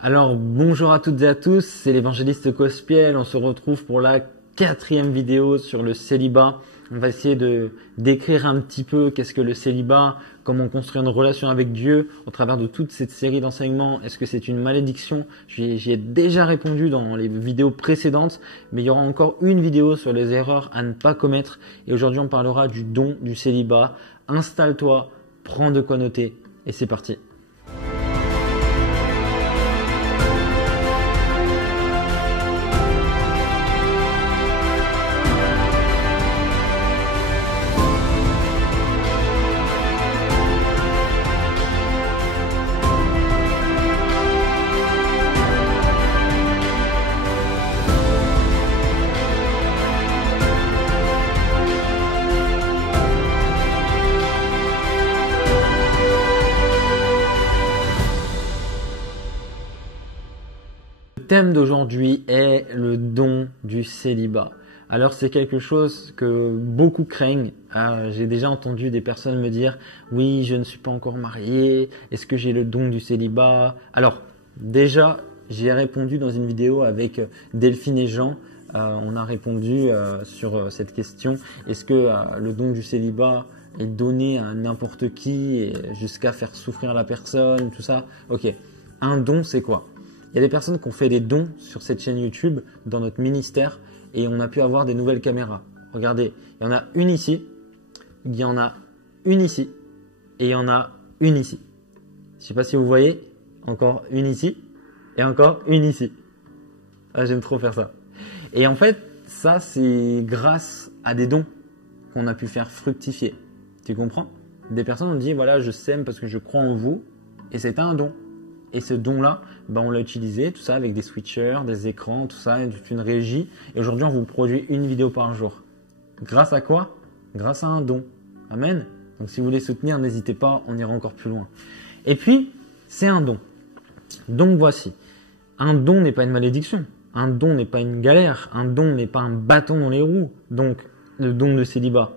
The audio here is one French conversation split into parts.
Alors bonjour à toutes et à tous, c'est l'évangéliste Cospiel. On se retrouve pour la 4e vidéo sur le célibat. On va essayer de décrire un petit peu qu'est-ce que le célibat, comment construire une relation avec Dieu au travers de toute cette série d'enseignements. Est-ce que c'est une malédiction? J'y ai déjà répondu dans les vidéos précédentes, mais il y aura encore une vidéo sur les erreurs à ne pas commettre. Et aujourd'hui, on parlera du don du célibat. Installe-toi, prends de quoi noter et c'est parti. Le thème d'aujourd'hui est le don du célibat. Alors c'est quelque chose que beaucoup craignent. J'ai déjà entendu des personnes me dire « Oui, je ne suis pas encore marié. Est-ce que j'ai le don du célibat ?» Alors déjà, j'ai répondu dans une vidéo avec Delphine et Jean. On a répondu sur cette question. Est-ce que le don du célibat est donné à n'importe qui et jusqu'à faire souffrir la personne, tout ça? Ok. Un don, c'est quoi? Il y a des personnes qui ont fait des dons sur cette chaîne YouTube dans notre ministère et on a pu avoir des nouvelles caméras. Regardez, il y en a une ici, il y en a une ici et il y en a une ici. Je ne sais pas si vous voyez, encore une ici et encore une ici. Ah, j'aime trop faire ça. Et en fait, ça c'est grâce à des dons qu'on a pu faire fructifier. Tu comprends? Des personnes ont dit voilà, je sème parce que je crois en vous et c'est un don. Et ce don-là, on l'a utilisé, tout ça, avec des switchers, des écrans, tout ça, toute une régie. Et aujourd'hui, on vous produit une vidéo par jour. Grâce à quoi? Grâce à un don. Amen. Donc, si vous voulez soutenir, n'hésitez pas, on ira encore plus loin. Et puis, c'est un don. Donc, voici. Un don n'est pas une malédiction. Un don n'est pas une galère. Un don n'est pas un bâton dans les roues. Donc, le don de célibat.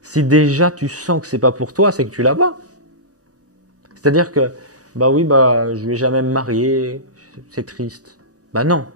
Si déjà tu sens que c'est pas pour toi, c'est que tu l'as pas. C'est-à-dire que je vais jamais me marier, c'est triste. Non.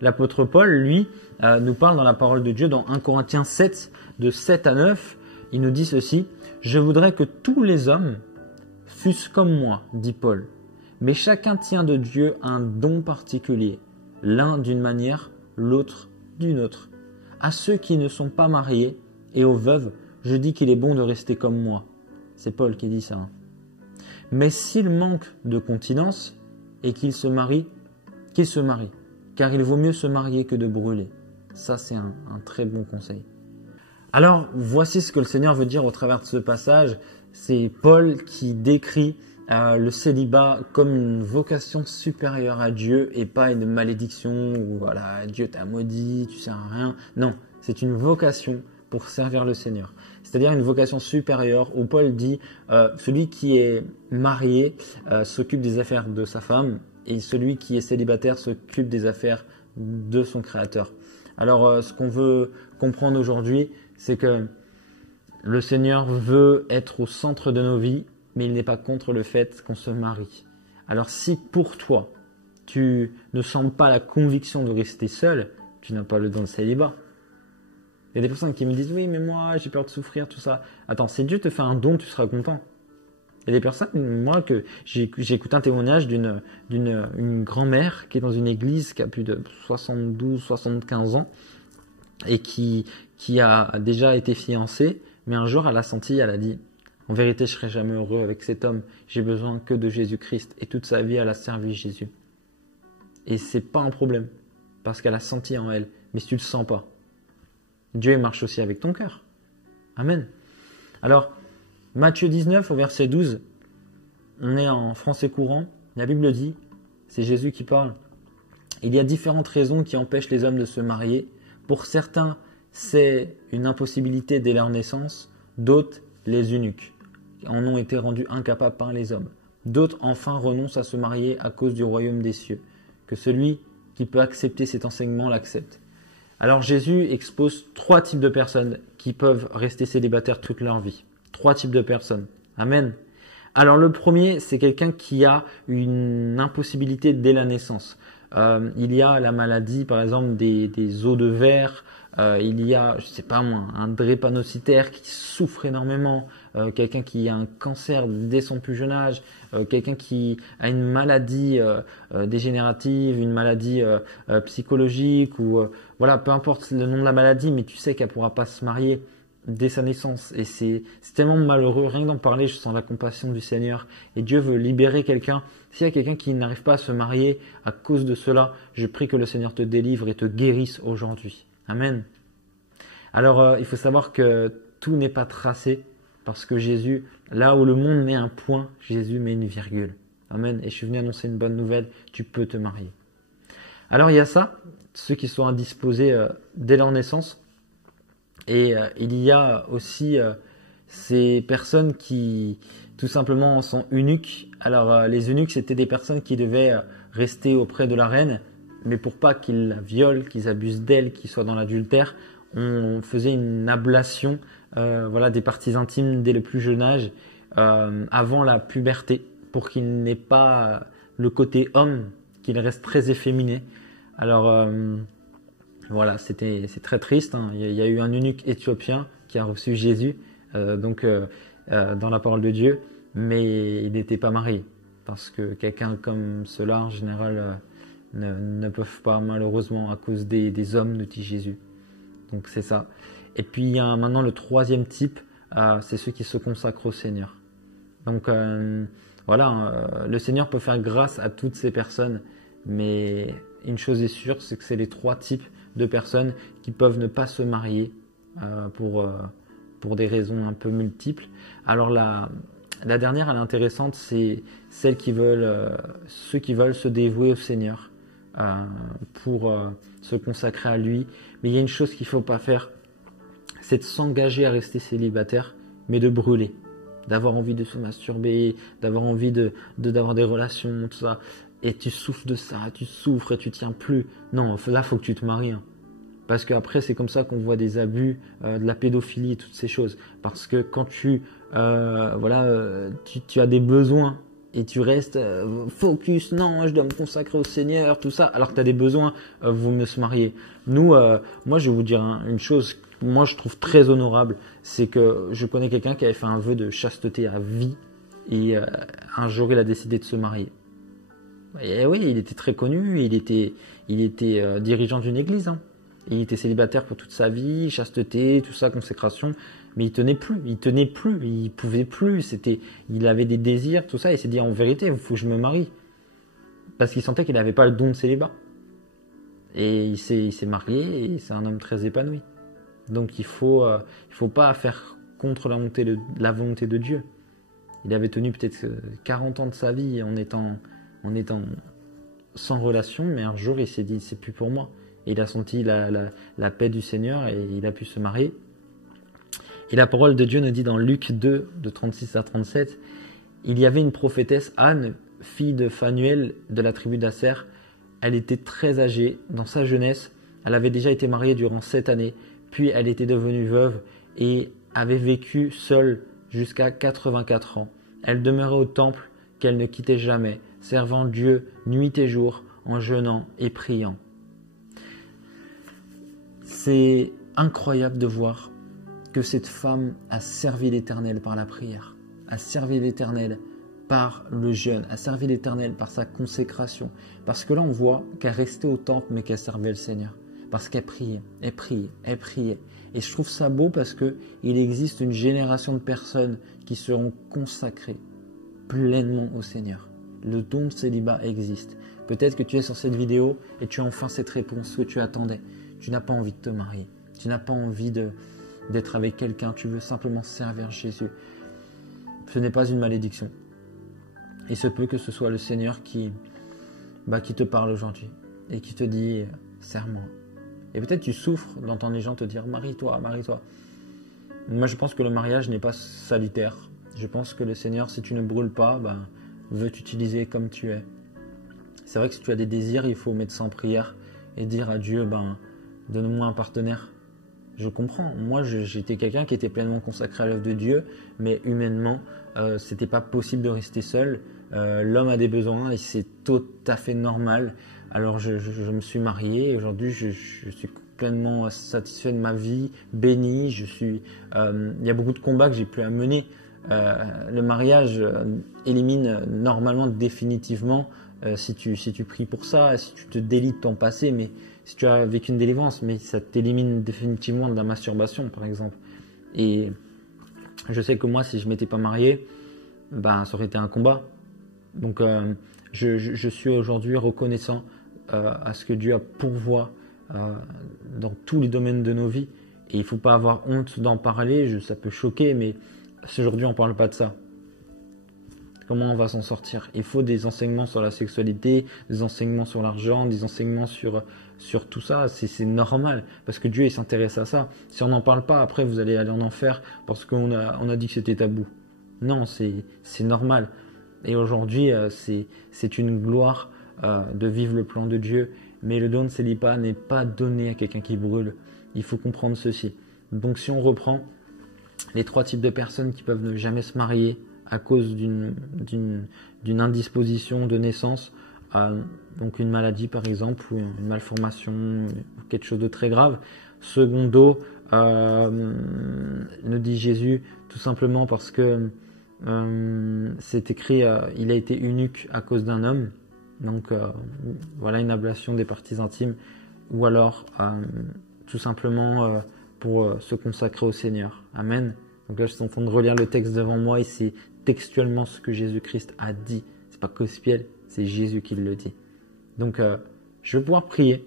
L'apôtre Paul, lui, nous parle dans la parole de Dieu dans 1 Corinthiens 7, de 7 à 9. Il nous dit ceci: « Je voudrais que tous les hommes fussent comme moi, dit Paul. Mais chacun tient de Dieu un don particulier, l'un d'une manière, l'autre d'une autre. À ceux qui ne sont pas mariés et aux veuves, je dis qu'il est bon de rester comme moi. » C'est Paul qui dit ça. Mais s'il manque de continence et qu'il se marie, car il vaut mieux se marier que de brûler. Ça, c'est un très bon conseil. Alors, voici ce que le Seigneur veut dire au travers de ce passage. C'est Paul qui décrit le célibat comme une vocation supérieure à Dieu et pas une malédiction où voilà, Dieu t'a maudit, tu sers à rien. Non, c'est une vocation pour servir le Seigneur. C'est-à-dire une vocation supérieure où Paul dit celui qui est marié s'occupe des affaires de sa femme et celui qui est célibataire s'occupe des affaires de son Créateur. Alors ce qu'on veut comprendre aujourd'hui, c'est que le Seigneur veut être au centre de nos vies, mais il n'est pas contre le fait qu'on se marie. Alors si pour toi, tu ne sens pas la conviction de rester seul, tu n'as pas le don de célibat. Il y a des personnes qui me disent « Oui, mais moi, j'ai peur de souffrir, tout ça. » Attends, si Dieu te fait un don, tu seras content. Il y a des personnes, moi, que j'ai écouté un témoignage d'une grand-mère qui est dans une église qui a plus de 72, 75 ans et qui a déjà été fiancée. Mais un jour, elle a senti, elle a dit « En vérité, je serai jamais heureux avec cet homme. J'ai besoin que de Jésus-Christ. » Et toute sa vie, elle a servi Jésus. Et c'est pas un problème parce qu'elle a senti en elle. Mais si tu le sens pas, Dieu marche aussi avec ton cœur. Amen. Alors, Matthieu 19 au verset 12, on est en français courant, la Bible dit, c'est Jésus qui parle, il y a différentes raisons qui empêchent les hommes de se marier. Pour certains, c'est une impossibilité dès leur naissance, d'autres, les eunuques, en ont été rendus incapables par les hommes. D'autres, enfin, renoncent à se marier à cause du royaume des cieux, que celui qui peut accepter cet enseignement l'accepte. Alors Jésus expose 3 types de personnes qui peuvent rester célibataires toute leur vie. 3 types de personnes. Amen. Alors le premier, c'est quelqu'un qui a une impossibilité dès la naissance. Il y a la maladie, par exemple, des os de verre. Il y a, je sais pas moi, un drépanocytaire qui souffre énormément. Quelqu'un qui a un cancer dès son plus jeune âge. Quelqu'un qui a une maladie dégénérative, une maladie psychologique ou voilà, peu importe le nom de la maladie, mais tu sais qu'elle pourra pas se marier dès sa naissance. Et c'est tellement malheureux. Rien que d'en parler, je sens la compassion du Seigneur. Et Dieu veut libérer quelqu'un. S'il y a quelqu'un qui n'arrive pas à se marier à cause de cela, je prie que le Seigneur te délivre et te guérisse aujourd'hui. Amen. Alors, il faut savoir que tout n'est pas tracé parce que Jésus, là où le monde met un point, Jésus met une virgule. Amen. Et je suis venu annoncer une bonne nouvelle, tu peux te marier. Alors, il y a ça, ceux qui sont indisposés dès leur naissance. Et il y a aussi ces personnes qui tout simplement sont eunuques. Alors les eunuques, c'était des personnes qui devaient rester auprès de la reine, mais pour pas qu'ils la violent, qu'ils abusent d'elle, qu'ils soient dans l'adultère, on faisait une ablation voilà, des parties intimes dès le plus jeune âge, avant la puberté, pour qu'il n'ait pas le côté homme, qu'il reste très efféminé. Alors voilà, c'est très triste. Hein. Il y a eu un eunuque éthiopien qui a reçu Jésus dans la parole de Dieu, mais il n'était pas marié. Parce que quelqu'un comme cela, en général, ne peuvent pas, malheureusement, à cause des hommes, nous dit Jésus. Donc c'est ça. Et puis il y a maintenant le troisième type, c'est ceux qui se consacrent au Seigneur. Donc voilà, le Seigneur peut faire grâce à toutes ces personnes, mais une chose est sûre, c'est que c'est les trois types de personnes qui peuvent ne pas se marier pour des raisons un peu multiples. Alors la dernière, elle est intéressante, c'est ceux qui veulent se dévouer au Seigneur pour se consacrer à lui. Mais il y a une chose qu'il ne faut pas faire, c'est de s'engager à rester célibataire, mais de brûler, d'avoir envie de se masturber, d'avoir envie d'avoir des relations, tout ça. Et tu souffres de ça, tu souffres et tu tiens plus. Non, là, faut que tu te maries. Hein. Parce qu'après, c'est comme ça qu'on voit des abus, de la pédophilie et toutes ces choses. Parce que quand tu as des besoins et tu restes focus, non, je dois me consacrer au Seigneur, tout ça, alors que tu as des besoins, vous me se marier. Nous, moi, je vais vous dire une chose, moi, je trouve très honorable, c'est que je connais quelqu'un qui avait fait un vœu de chasteté à vie et un jour, il a décidé de se marier. Et oui, il était très connu, il était dirigeant d'une église. Hein. Il était célibataire pour toute sa vie, chasteté, tout ça, consécration, mais il tenait plus, il pouvait plus, il avait des désirs, tout ça, et il s'est dit en vérité, il faut que je me marie. Parce qu'il sentait qu'il n'avait pas le don de célibat. Et il s'est marié, et c'est un homme très épanoui. Donc il faut pas faire contre la volonté de Dieu. Il avait tenu peut-être 40 ans de sa vie en étant sans relation, mais un jour il s'est dit c'est plus pour moi. Et il a senti la paix du Seigneur et il a pu se marier. Et la parole de Dieu nous dit dans Luc 2, de 36 à 37, il y avait une prophétesse Anne, fille de Phanuel de la tribu d'Asser. Elle était très âgée dans sa jeunesse. Elle avait déjà été mariée durant 7 années, puis elle était devenue veuve et avait vécu seule jusqu'à 84 ans. Elle demeurait au temple qu'elle ne quittait jamais, servant Dieu nuit et jour en jeûnant et priant. C'est incroyable de voir que cette femme a servi l'Éternel par la prière, a servi l'Éternel par le jeûne, a servi l'Éternel par sa consécration. Parce que là, on voit qu'elle restait au temple, mais qu'elle servait le Seigneur. Parce qu'elle priait, elle priait, elle priait. Et je trouve ça beau parce qu'il existe une génération de personnes qui seront consacrées pleinement au Seigneur. Le don de célibat existe. Peut-être que tu es sur cette vidéo et tu as enfin cette réponse que tu attendais. Tu n'as pas envie de te marier. Tu n'as pas envie d'être avec quelqu'un. Tu veux simplement servir Jésus. Ce n'est pas une malédiction. Il se peut que ce soit le Seigneur qui te parle aujourd'hui et qui te dit « serre-moi ». Et peut-être tu souffres d'entendre les gens te dire « marie-toi, marie-toi ». Moi, je pense que le mariage n'est pas salutaire. Je pense que le Seigneur, si tu ne brûles pas, veut t'utiliser comme tu es. C'est vrai que si tu as des désirs, il faut mettre ça en prière et dire à Dieu, donne-moi un partenaire. Je comprends. Moi, j'étais quelqu'un qui était pleinement consacré à l'œuvre de Dieu, mais humainement, c'était pas possible de rester seul. L'homme a des besoins et c'est tout à fait normal. Alors je me suis marié et aujourd'hui je suis pleinement satisfait de ma vie, béni. Il y a beaucoup de combats que j'ai pu à mener. Le mariage élimine normalement définitivement si tu pries pour ça, si tu te délies de ton passé, mais si tu as vécu une délivrance, mais ça t'élimine définitivement de la masturbation par exemple. Et je sais que moi, si je m'étais pas marié, ça aurait été un combat. Donc je suis aujourd'hui reconnaissant à ce que Dieu a pourvu dans tous les domaines de nos vies. Et il ne faut pas avoir honte d'en parler, ça peut choquer, mais aujourd'hui on ne parle pas de ça. Comment on va s'en sortir? Il faut des enseignements sur la sexualité, des enseignements sur l'argent, des enseignements sur tout ça. C'est normal, parce que Dieu il s'intéresse à ça. Si on n'en parle pas, après vous allez aller en enfer parce qu'on a dit que c'était tabou. Non, c'est normal. Et aujourd'hui, c'est une gloire de vivre le plan de Dieu. Mais le don de célibat n'est pas donné à quelqu'un qui brûle. Il faut comprendre ceci. Donc si on reprend les 3 types de personnes qui peuvent ne jamais se marier à cause d'une indisposition de naissance, donc une maladie par exemple, ou une malformation, ou quelque chose de très grave. Secondo, nous dit Jésus, tout simplement parce que c'est écrit, il a été eunuque à cause d'un homme. Donc voilà une ablation des parties intimes, ou alors tout simplement pour se consacrer au Seigneur. Amen. Donc là je suis en train de relire le texte devant moi et c'est textuellement ce que Jésus-Christ a dit. C'est pas Cospiel, c'est Jésus qui le dit. Donc je vais pouvoir prier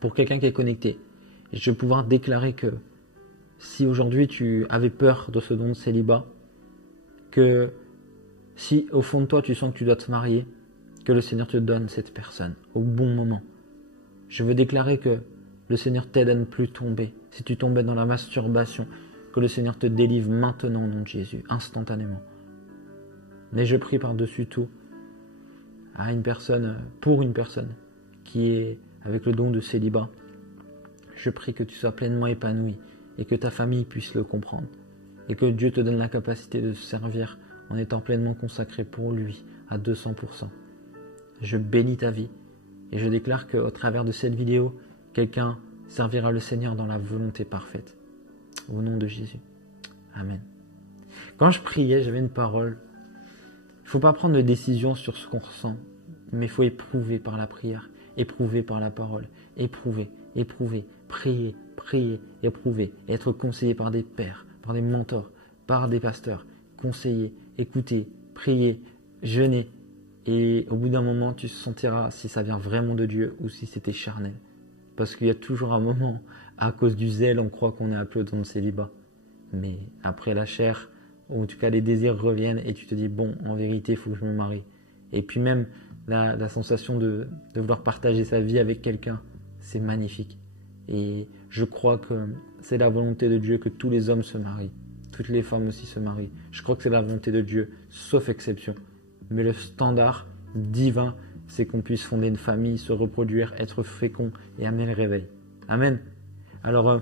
pour quelqu'un qui est connecté. Et je vais pouvoir déclarer que si aujourd'hui tu avais peur de ce don de célibat, que si au fond de toi tu sens que tu dois te marier, que le Seigneur te donne cette personne au bon moment. Je veux déclarer que le Seigneur t'aide à ne plus tomber. Si tu tombais dans la masturbation, que le Seigneur te délivre maintenant au nom de Jésus, instantanément. Mais je prie par-dessus tout pour une personne qui est avec le don de célibat. Je prie que tu sois pleinement épanoui et que ta famille puisse le comprendre. Et que Dieu te donne la capacité de se servir en étant pleinement consacré pour lui à 200%. Je bénis ta vie et je déclare qu'au travers de cette vidéo, quelqu'un servira le Seigneur dans la volonté parfaite. Au nom de Jésus. Amen. Quand je priais, j'avais une parole. Il ne faut pas prendre de décision sur ce qu'on ressent, mais il faut éprouver par la prière, éprouver par la parole, éprouver, prier, éprouver, être conseillé par des pères, par des mentors, par des pasteurs, conseiller, écouter, prier, jeûner. Et au bout d'un moment, tu sentiras si ça vient vraiment de Dieu ou si c'était charnel. Parce qu'il y a toujours un moment, à cause du zèle, on croit qu'on est appelé au don de célibat. Mais après la chair, ou en tout cas les désirs reviennent et tu te dis, bon, en vérité, il faut que je me marie. Et puis même, la sensation de vouloir partager sa vie avec quelqu'un, c'est magnifique. Et je crois que c'est la volonté de Dieu que tous les hommes se marient. Toutes les femmes aussi se marient. Je crois que c'est la volonté de Dieu, sauf exception. Mais le standard divin, c'est qu'on puisse fonder une famille, se reproduire, être fécond et amener le réveil. Amen. Alors,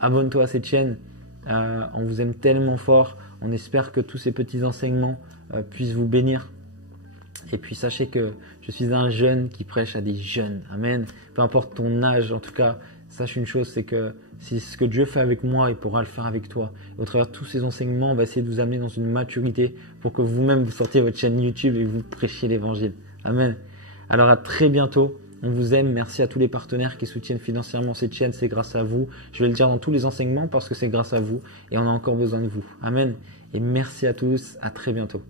abonne-toi à cette chaîne. On vous aime tellement fort. On espère que tous ces petits enseignements puissent vous bénir. Et puis, sachez que je suis un jeune qui prêche à des jeunes. Amen. Peu importe ton âge, en tout cas, sache une chose, c'est que si ce que Dieu fait avec moi, il pourra le faire avec toi. Au travers de tous ces enseignements, on va essayer de vous amener dans une maturité pour que vous-même vous sortiez votre chaîne YouTube et que vous prêchiez l'évangile. Amen. Alors à très bientôt. On vous aime. Merci à tous les partenaires qui soutiennent financièrement cette chaîne. C'est grâce à vous. Je vais le dire dans tous les enseignements parce que c'est grâce à vous et on a encore besoin de vous. Amen. Et merci à tous. À très bientôt.